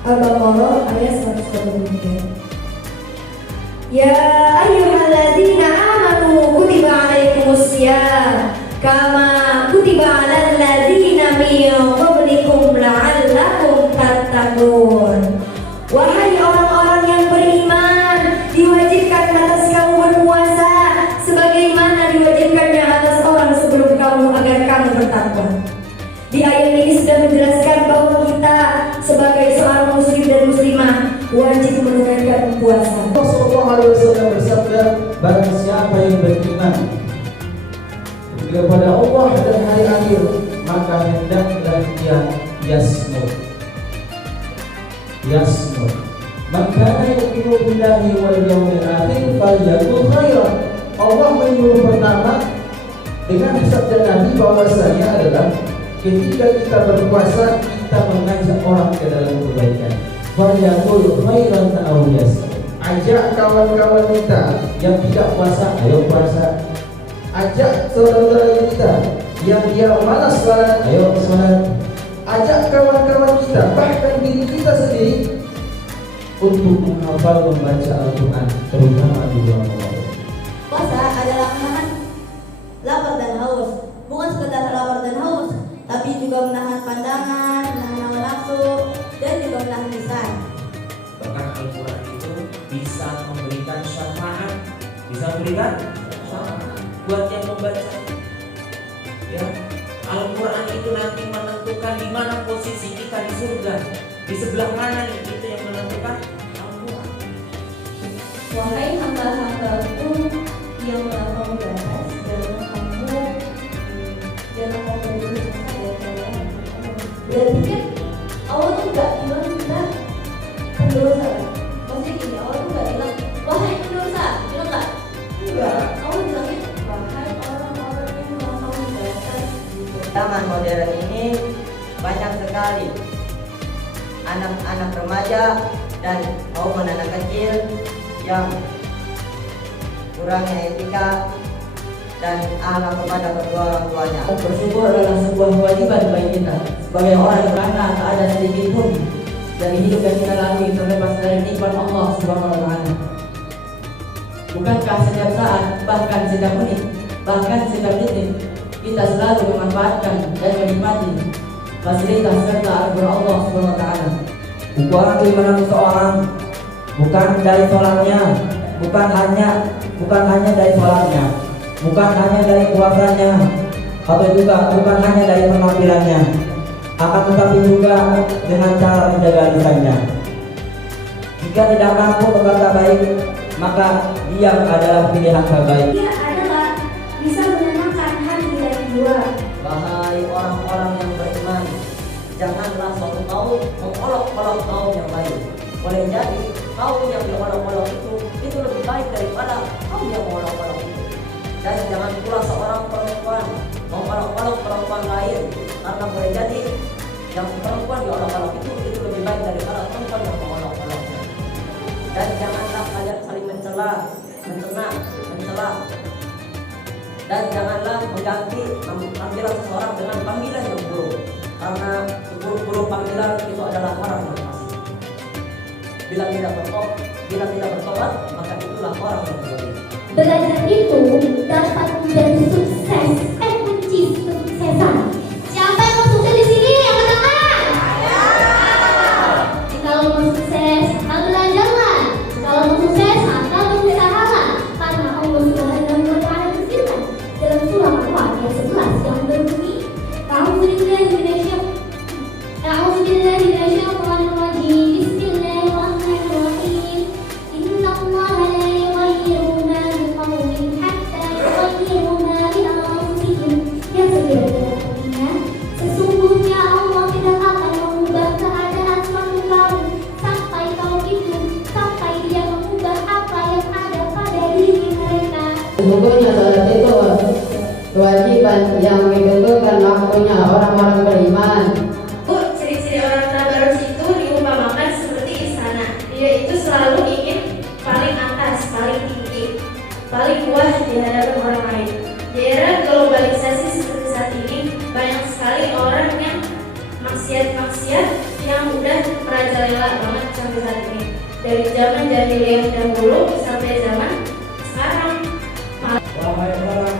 Al-Baqarah ayat 123. Ya ayyuhalladzina amanu kutiba alaikumussyam kama kutiba alal ladzina min qablikum la'allakum tattaqun. Wahai orang-orang yang beriman, diwajibkan atas kamu berpuasa sebagaimana diwajibkannya atas orang sebelum kamu agar kamu bertakwa. Di ayat ini sudah menjelaskan bahwa kita sebagai seorang muslim dan muslimah wajib menunaikan puasa. Rasulullah SAW bersabda, barang siapa yang beriman kepada Allah dan hari akhir, maka hendaklah dia yasmut. Man kana yu'minu billahi wal yawmil akhir falyaqul khairan. Allah menyuruh pertama dengan sabda Nabi bahwasanya adalah ketika kita berpuasa, kita mengajak orang ke dalam kebaikan. Falyaqul khairan aw yasmut. Ajak kawan-kawan kita yang tidak puasa, ayo puasa. Ajak saudara-saudara kita yang dia malas salat, ayo salat. Ajak kawan-kawan kita, bahkan diri kita sendiri, untuk menghafal membaca Al-Quran, terutama di bulan Ramadan. Puasa adalah menahan lapar dan haus, bukan sekedar lapar dan haus, tapi juga menahan pandangan, menahan hawa nafsu, dan juga menahan lisan. Bahkan Al-Quran itu bisa memberikan syafaat, buat yang membaca. Ya, Al-Quran itu nanti menentukan di mana posisi kita di surga, di sebelah mana nih, itu yang menentukan Al-Quran. Wahai hamba-hambaku yang melampaui batas, jangan kamu berdosa ya Allah. Berarti kan Allah tuh gak bilang kita pendosa kan? Maksudnya gini, Allah tuh gak bilang wahai pendosa, bilang gak? Enggak. Allah bilangnya wahai orang-orang yang melampaui batas. Zaman modern ini banyak sekali anak-anak remaja dan maupun anak kecil yang kurangnya etika dan akhlak kepada kedua orang tuanya. Bersyukur adalah sebuah kewajiban bagi kita sebagai orang yang karena tak ada sedikit pun dari hidup yang kita lalui terlepas dari nikmat Allah Subhanahu wa Ta'ala. Bukankah setiap saat, bahkan setiap menit, bahkan setiap detik, kita selalu memanfaatkan dan menikmati fasilitas serta anugerah Allah Subhanahu wa Ta'ala. Ukuran keimanan seseorang bukan dari sholatnya, bukan hanya dari sholatnya, bukan hanya dari puasanya, atau juga bukan hanya dari penampilannya, akan tetapi juga dengan cara menjaga lisannya. Jika tidak mampu berkata baik, maka diam adalah pilihan terbaik. Dia adalah bisa menenangkan hati dan jiwa. Wahai orang-orang yang beriman, janganlah suatu kaum mengolok-olok kaum yang lain. Boleh jadi kaum yang diolok-olok itu lebih baik daripada kaum yang mengolok-olok itu. Dan jangan pula seorang perempuan mengolok-olok perempuan lain, karena boleh jadi yang perempuan diolok-olok itu lebih baik daripada perempuan yang mengolok-oloknya. Dan janganlah kalian saling mencela. Dan janganlah mengganti panggilan seseorang dengan panggilan yang buruk, karena buruk panggilan itu adalah orang yang fasik. Bila tidak bertobat, maka itulah orang yang buruk. Belajar itu dapat menjadi sukses, kunci kesuksesan. Siapa yang mau sukses di sini? Yang angkat tangan. Kalau mau sukses, belajarlah. Kalau mau sukses, maka berusahalah. Karena Allah Subhanahu wa Ta'ala berfirman dalam surah Al-Qamar ayat 11 yang berbunyi, A'udzubillahi minasyaitonir rajim. Bismillahirrahmanirrahim. Innallaha la yughayyiru ma biqaumin hatta yughayyiru ma bi anfusihim. merajalela banget sampai saat ini. Dari zaman jahiliyah dahulu sampai zaman sekarang. Wahai orang